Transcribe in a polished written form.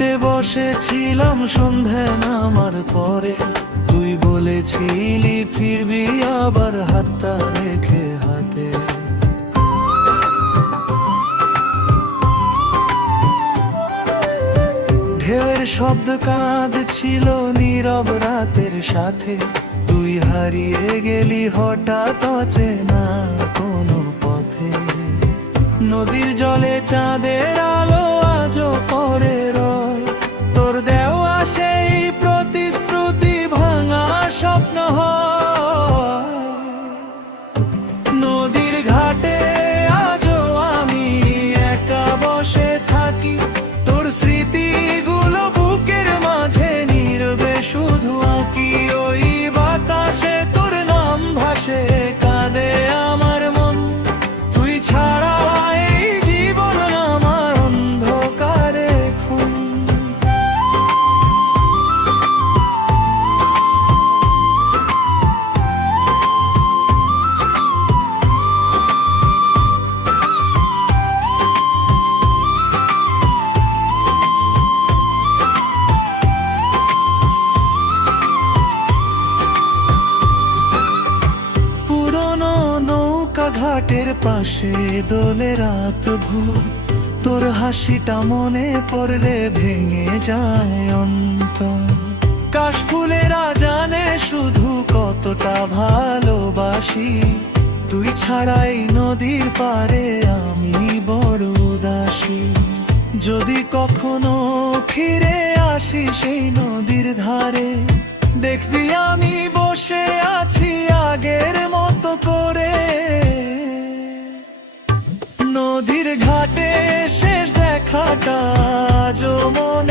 ঘাটে বসেছিলাম সন্ধ্যা নামার পরে, তুই বলেছিলি ফিরবি আবার হাতটা রেখে হাতে। ঢেউয়ের শব্দ কাঁদছিল নীরব রাতের সাথে, তুই হারিয়ে গেলি হঠাৎ অচেনা কোনো পথে। নদীর জলে চাঁদের আলো আজও পড়ে রয়, তোর দেওয়া সেই প্রতিশ্রুতি ভাঙা স্বপ্ন হয়। নদীর ঘাটে আজও আমি একা বসে থাকি, তোর স্মৃতিগুলো বুকের মাঝে নীরবে শুধু আঁকি। ওই বাতাসে তোর নাম ভাসে, কাঁদে আমার মন, তুই ছাড়া এই জীবন আমার অন্ধকারে খুন। পুরনো নৌকা ঘাটের পাশে দোলে রাত ভোর, তোর হাসিটা মনে পড়লে ভেঙে যায় অন্তর। কাশফুলেরা জানে শুধু কতটা ভালোবাসি, তুই ছাড়াই নদীর পারে আমি বড় উদাসী। যদি কখনো ফিরে আসি সেই নদীর ধারে, দেখবি আমি বসে আছি আগের মতো করে। নদীর ঘাটে শেষ দেখাটা আজও মনে